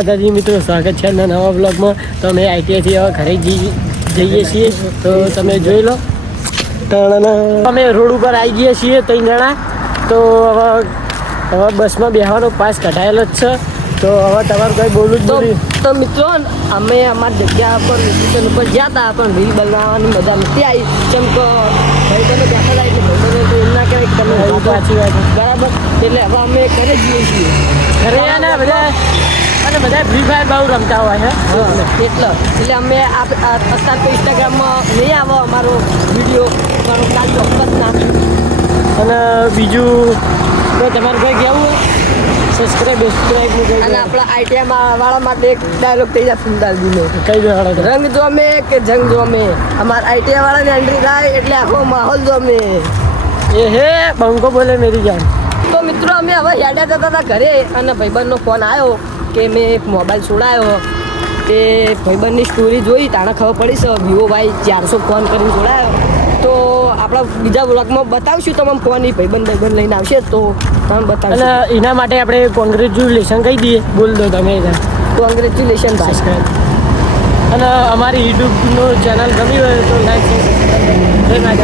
દાદાજી મિત્રો સ્વાગત છે નવા બ્લોગમાં. તો અમે આઈટીઆઈથી હવે ઘરે જઈએ છીએ તો તમે જોઈ લો. અમે રોડ ઉપર આવી ગયા છીએ 3 જણા. તો હવે બસમાં બેસવાનો પાસ કઢાયેલો જ છે. તો હવે તમારે કંઈ બોલું જ તો મિત્રો અમે અમારી જગ્યા પર સ્ટેશન ઉપર ગયા હતા પણ રીલ બનાવવાની મજા નથી આવી. કેમ કે ભાઈ તમે બેઠા હતા એટલે ભાઈ તો એમ ના કહેવાય કે તમે સાચી વાત બરાબર. એટલે હવે અમે ઘરે જઈએ છીએ. ઘરે બધા ફ્રી ફાયર બહુ રમતા હોય છે એટલે અમે અત્યારે તો ઇન્સ્ટાગ્રામમાં નહીં આવે અમારો વિડીયો મારો કાલ ચોક્કસ નાખ્યું. અને બીજું તો તમારે કંઈ કહેવું સબસ્ક્રાઈબ અને આપણા આઈટીઆઈ વાળા માટે એક ડાયલોગ થઈ જાય સુંદરજીનો. કઈ દેવાડો રંગ જોમે કે જંગ જોમે અમારા આઈટીઆઈ વાળાને એન્ટ્રી થાય એટલે આખો માહોલ જોમે. એ હે બંકો બોલે મેરી જાન. તો મિત્રો અમે હવે હેડ્યા જતા હતા ઘરે અને ભાઈબંધનો ફોન આવ્યો કે મેં એક મોબાઈલ છોડાયો. તે ભાઈબંધની સ્ટોરી જોઈ તાણે ખબર પડી છે વિવો ભાઈ 400 ફોન કરીને છોડાયો. તો આપણા બીજા બ્લોગમાં બતાવશું તમને ફોન. એ ભાઈબંધ લઈને આવશે તો તમે બતાવશું. અને એના માટે આપણે કોંગ્રેચ્યુલેશન કહી દઈએ. બોલ દો તમે. કોંગ્રેચ્યુલેશન ભાઈ. અને અમારી યુટ્યુબનું ચેનલ ગમી હોય તો લાઈક